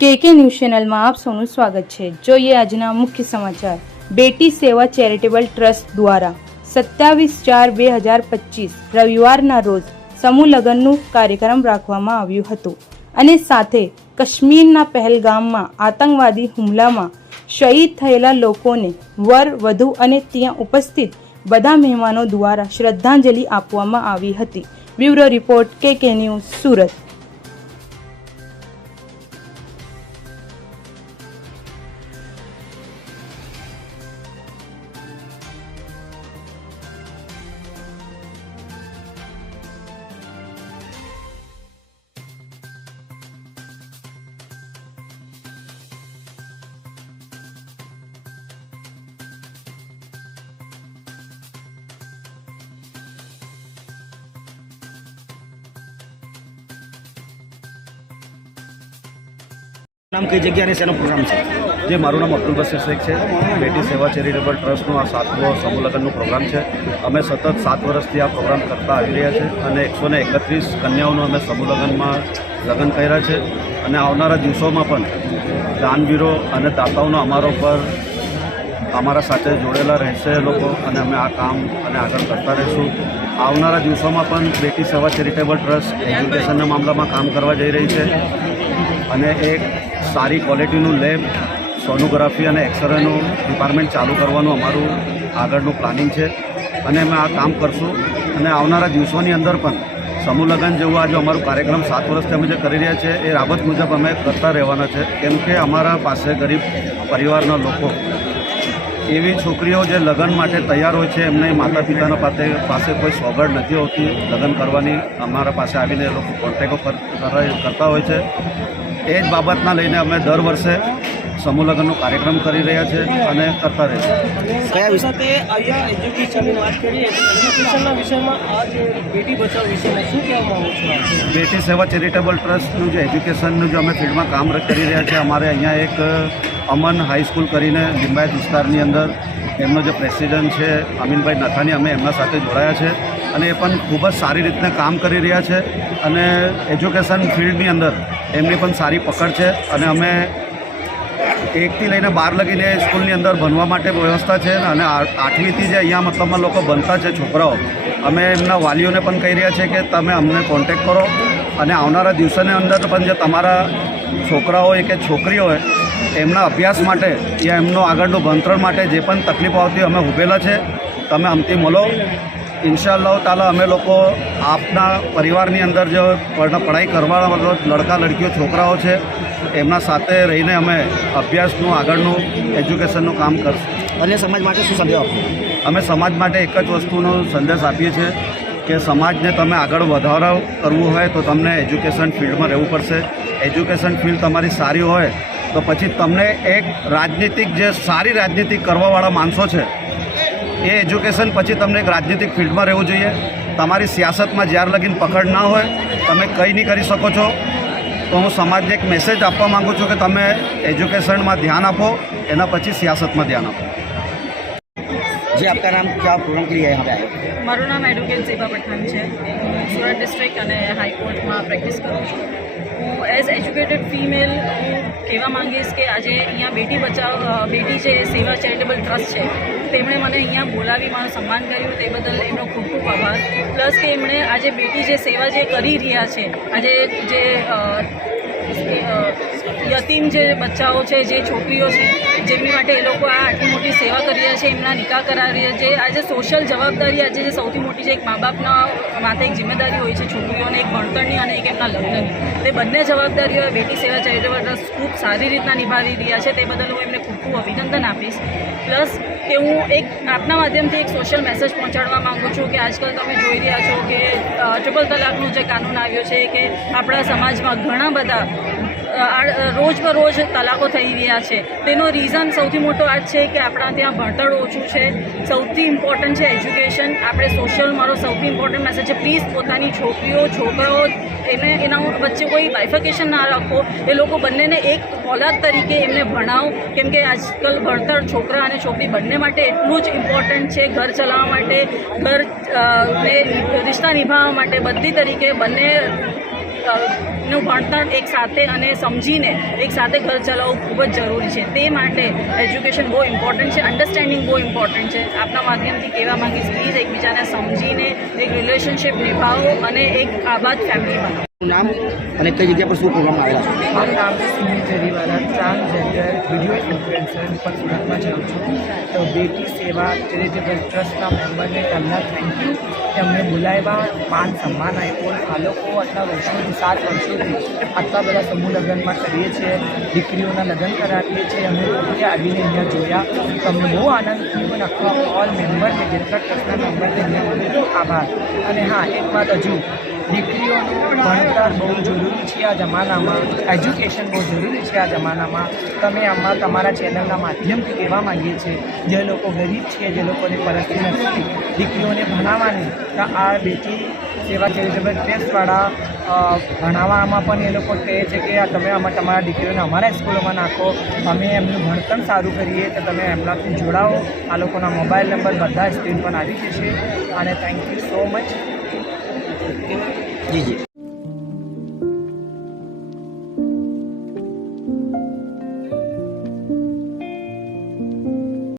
કે કે ન્યૂઝ ચેનલમાં આપ સૌનું સ્વાગત છે. જોઈએ આજના મુખ્ય સમાચાર. બેટી સેવા ચેરિટેબલ ટ્રસ્ટ દ્વારા સત્યાવીસ ચાર બે હજાર પચીસ રવિવારના રોજ સમૂહ લગ્નનું કાર્યક્રમ રાખવામાં આવ્યું હતું અને સાથે કાશ્મીરના પહેલગામમાં આતંકવાદી હુમલામાં શહીદ થયેલા લોકોને વર, વધુ અને ત્યાં ઉપસ્થિત બધા મહેમાનો દ્વારા શ્રદ્ધાંજલિ આપવામાં આવી હતી. બ્યુરો રિપોર્ટ કે કે ન્યૂઝ, સુરત. નામ કઈ જગ્યાને શેનો પ્રોગ્રામ છે? જે મારું નામ અબ્દુલ બસીર શેખ છે. બેટી સેવા ચેરિટેબલ ટ્રસ્ટનો આ સાતમો સમૂહ પ્રોગ્રામ છે. અમે સતત સાત વર્ષથી આ પ્રોગ્રામ કરતા આવી રહ્યા છે અને એકસો ને એકત્રીસ કન્યાઓનું અમે સમૂહ લગ્ન કર્યા છે. અને આવનારા દિવસોમાં પણ દાનવીરો અને દાતાઓનો અમારો પર અમારા સાથે જોડેલા રહેશે લોકો અને અમે આ કામ અને આગળ કરતા રહીશું. આવનારા દિવસોમાં પણ બેટી સેવા ચેરિટેબલ ટ્રસ્ટ એજ્યુકેશનના મામલામાં કામ કરવા જઈ રહી છે. અને એક સારી ક્વોલિટીનું લેબ, સોનોગ્રાફી અને એક્સરેનું ડિપાર્ટમેન્ટ ચાલુ કરવાનું અમારું આગળનું પ્લાનિંગ છે. અને અમે આ કામ કરશું. અને આવનારા દિવસોની અંદર પણ સમૂહ જેવું આજે અમારું કાર્યક્રમ સાત વર્ષથી અમે જે કરી રહ્યા છીએ એ રાબત મુજબ અમે કરતા રહેવાના છે. કેમ કે અમારા પાસે ગરીબ પરિવારના લોકો, એવી છોકરીઓ જે લગ્ન માટે તૈયાર હોય છે, એમને માતા પિતાના પાસે પાસે કોઈ સોગડ નથી હોતી. લગ્ન કરવાની અમારા પાસે આવીને એ લોકો કોન્ટેક્ટો કરતા હોય છે. એ જ બાબતના લઈને અમે દર વર્ષે સમૂહ લગ્નનો કાર્યક્રમ કરી રહ્યા છે અને કરતા રહીશું કયા વિષય સાથે અહીંયા એજ્યુકેશનની વાત કરીએ એજ્યુકેશનના વિષયમાં આ જે બેટી બચાવ વિષયમાં શું કહેવા માંગો છો બેટી સેવા ચેરિટેબલ ટ્રસ્ટનું જે એજ્યુકેશનનું જે અમે ફિલ્ડમાં કામ કરી રહ્યા છીએ અમારે અહીંયા એક અમન હાઈસ્કૂલ કરીને લિંબાયત વિસ્તારની અંદર એમનો જે પ્રેસિડન્ટ છે અમીનભાઈ નથાની અમે એમના સાથે જોડાયા છે અને એ પણ ખૂબ જ સારી રીતના કામ કરી રહ્યા છે અને એજ્યુકેશન ફિલ્ડની અંદર એમની પણ સારી પકડ છે અને અમે એકથી લઈને બાર લગીને સ્કૂલની અંદર ભણવા માટે વ્યવસ્થા છે અને આઠમીથી જે અહીંયા મતલબમાં લોકો ભણતા છે છોકરાઓ, અમે એમના વાલીઓને પણ કહી રહ્યા છે કે તમે અમને કોન્ટેક કરો અને આવનારા દિવસોની અંદર પણ જે તમારા છોકરા હોય કે છોકરીઓ એમના અભ્યાસ માટે યા એમનો આગળનું ભણતર માટે જે પણ તકલીફો આવતી અમે ઊભેલા છે. તમે અમથી મળો. ઇન્શાઅલ્લાહ તાલા અમે લોકો આપના પરિવારની અંદર જે પઢાઈ કરવાવાળા લડકા લડકીઓ છોકરાઓ છે એમના સાથે રહીને અમે અભ્યાસનું આગળનું એજ્યુકેશનનું કામ કરશું અને સમાજ માટે શું સંદેશ આપશો અમે સમાજ માટે એક જ વસ્તુનો સંદેશ આપીએ છીએ કે સમાજને તમે આગળ વધારો કરવું હોય તો તમને એજ્યુકેશન ફિલ્ડમાં રહેવું પડશે. એજ્યુકેશન ફિલ્ડ તમારી સારી હોય તો પછી તમને એક રાજનીતિક જે સારી રાજનીતિ કરવાવાળા માણસો છે એ એજ્યુકેશન પછી તમને એક રાજનીતિક ફિલ્ડમાં રહેવું જોઈએ. તમારી સિયાસતમાં જ્યાર લગીન પકડ ના હોય તમે કંઈ નહીં કરી શકો છો. તો હું સમાજને એક મેસેજ આપવા માગું છું કે તમે એજ્યુકેશનમાં ધ્યાન આપો એના પછી સિયાસતમાં ધ્યાન આપો. જે આપકા નામ ક્યાં પ્રોગ્રામ કે યહાં પે? મારું નામ એડવોકેટ ઝીબા પઠાણ છે. સુરત ડિસ્ટ્રિક્ટ અને હાઈકોર્ટમાં પ્રેક્ટિસ કરું છું. એજ્યુકેટેડ ફિમેલ હું કહેવા માંગીશ કે આજે અહીંયા બેટી બચાવ બેટી જે સેવા ચેરિટેબલ ટ્રસ્ટ છે. તેમણે મને અહીંયા બોલાવી, મારું સન્માન કર્યું, તે બદલ એમનો ખૂબ ખૂબ આભાર. પ્લસ કે એમણે આજે બેટી જે સેવા જે કરી રહ્યા છે, આજે જે યતીમ જે બચ્ચાઓ છે, જે છોકરીઓ છે, જેમની માટે એ લોકો આ આટલી મોટી સેવા કરી રહ્યા છે, એમના નિકાહ કરાવી રહ્યા છે. આજે સોશિયલ જવાબદારી આજે જે સૌથી મોટી છે એક મા બાપના માથે એક જિમ્મેદારી હોય છે છોકરીઓને, એક ભણતરની અને એક એમના લગ્નની. તે બંને જવાબદારીઓ બેટી સેવા ચેરિટેબલ ટ્રસ્ટ ખૂબ સારી રીતના નિભાવી રહ્યા છે. તે બદલ હું એમને ખૂબ ખૂબ અભિનંદન આપીશ. પ્લસ કે હું એક આપના માધ્યમથી એક સોશિયલ મેસેજ પહોંચાડવા માંગુ છું કે આજકાલ તમે જોઈ રહ્યા છો કે ટ્રિપલ તલાકનું જે કાનૂન આવ્યો છે કે આપણા સમાજમાં ઘણા બધા અ, આ રોજ તલાકો થઈ રહ્યા છે. તેનો રીઝન સૌથી મોટો આ છે કે આપણા ત્યાં ભણતર ઓછું છે. સૌથી ઇમ્પોર્ટન્ટ છે એજ્યુકેશન આપણે સોશિયલ મારો સૌથી ઇમ્પોર્ટન્ટ મેસેજ છે. પ્લીઝ પોતાની છોકરીઓ છોકરાઓ એને એના વચ્ચે કોઈ બાયફિકેશન ના રાખો. એ લોકો બંનેને એક ઓલાદ તરીકે એમને ભણાવો. કેમ કે આજકાલ ભણતર છોકરા અને છોકરી બંને માટે એટલું જ ઇમ્પોર્ટન્ટ છે. ઘર ચલાવવા માટે ઘર રિશ્તા નિભાવવા માટે બધી તરીકે બંને નું ભણતર એક સાથે અને સમજીને એક સાથે ઘર ચલાવવું ખૂબ જ જરૂરી છે. તે માટે એજ્યુકેશન બહુ ઇમ્પોર્ટન્ટ છે અન્ડરસ્ટેન્ડિંગ બહુ ઇમ્પોર્ટન્ટ છે. આપના માધ્યમથી કહેવા માંગીશ પ્લીઝ એકબીજાને સમજીને એક રિલેશનશિપ નિભાવો અને એક આબાદ ફેમિલી બનાવો નામ અને કઈ જગ્યા પર શું પ્રોગ્રામ આવેલા છે? મારું નામ છે Sunil Jariwala transgender video influencer પર સુરતમાં જાઉં છું. તો બેટી સેવા ચેરિટેબલ ટ્રસ્ટના મેમ્બરને પહેલાં થેન્ક યુ કે અમને બોલાવ્યા, માન સન્માન આપ્યો. આ લોકો આટલા વર્ષોથી, સાત વર્ષોથી આટલા બધા સમૂહ લગ્નમાં કરીએ છીએ, દીકરીઓના લગ્ન કરાવીએ છીએ. અમે પોતે આવીને અહીંયા જોયા. તો અમને બહુ આનંદ થયો અને આખા ઓલ મેમ્બરને જેટલા ટ્રસ્ટના મેમ્બરને આભાર. અને હા, એક વાત હજુ. દીકરીઓનું ભણતર બહુ જરૂરી છે આ જમાનામાં. એજ્યુકેશન બહુ જરૂરી છે આ જમાનામાં. તમે આમાં તમારા ચેનલના માધ્યમથી કહેવા માંગીએ છીએ, જે લોકો ગરીબ છે, જે લોકોને પરસ્તી નથી, દીકરીઓને ભણાવવાની, તો આ બેટી સેવા ચેરિટેબલ ટ્રસ્ટવાળા ભણાવવામાં પણ એ લોકો કહે છે કે તમે આમાં તમારા દીકરીઓને અમારા સ્કૂલોમાં નાખો, અમે એમનું ભણતર સારું કરીએ, તો તમે એમનાથી જોડાઓ. આ લોકોના મોબાઈલ નંબર બધા સ્ક્રીન પર આવી જશે. અને થેન્ક યુ સો મચ જી જી